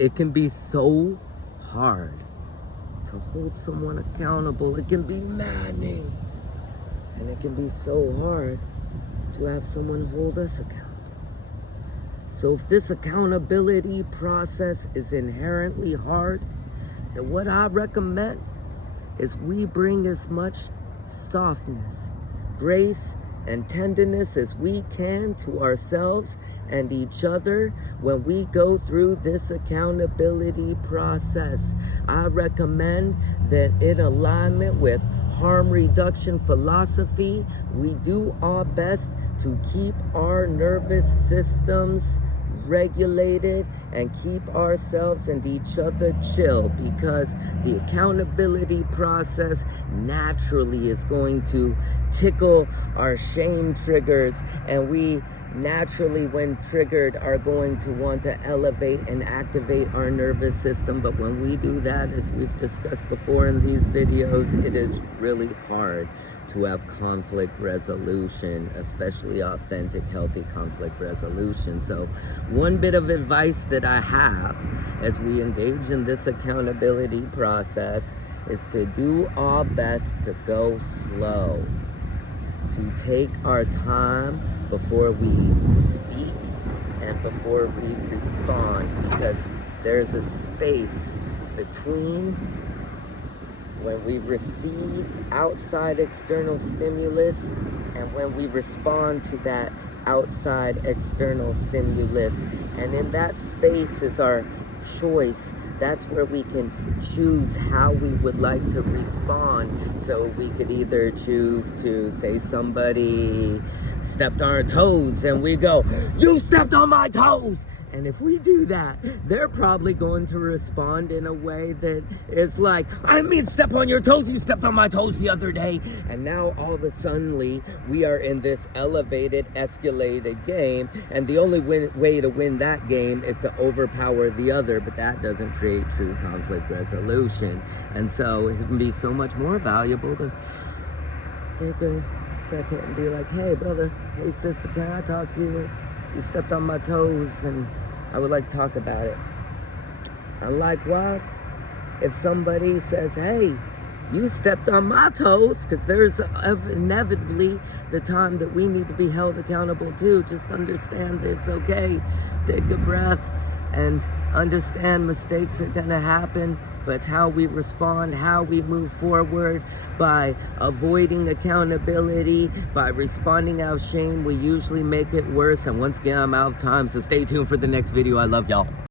it can be so hard to hold someone accountable. It can be maddening. And it can be so hard to have someone hold us accountable. So if this accountability process is inherently hard, then what I recommend is we bring as much softness, grace, and tenderness as we can to ourselves and each other when we go through this accountability process. I recommend that in alignment with harm reduction philosophy, we do our best to keep our nervous systems regulated and keep ourselves and each other chill, because the accountability process naturally is going to tickle our shame triggers, and we naturally, when triggered, are going to want to elevate and activate our nervous system. But when we do that, as we've discussed before in these videos, it is really hard to have conflict resolution, especially authentic, healthy conflict resolution. So one bit of advice that I have as we engage in this accountability process is to do our best to go slow, to take our time before we speak and before we respond, because there's a space between when we receive outside external stimulus and when we respond to that outside external stimulus. And in that space is our choice. That's where we can choose how we would like to respond. So we could either choose to say somebody stepped on our toes and we go, "You stepped on my toes!" And if we do that, they're probably going to respond in a way that is like, "I mean, step on your toes, you stepped on my toes the other day." And now all of a sudden we are in this elevated, escalated game, and the only way to win that game is to overpower the other, but that doesn't create true conflict resolution. And so it can be so much more valuable to take a second and be like, "Hey brother, hey sister, can I talk to you? You stepped on my toes and I would like to talk about it." And likewise, if somebody says, "Hey, you stepped on my toes," because there's inevitably the time that we need to be held accountable too, just understand that it's okay. Take a breath and understand mistakes are gonna happen, but it's how we respond, how we move forward. By avoiding accountability, by responding out of shame, we usually make it worse. And once again, I'm out of time, so stay tuned for the next video. I love y'all.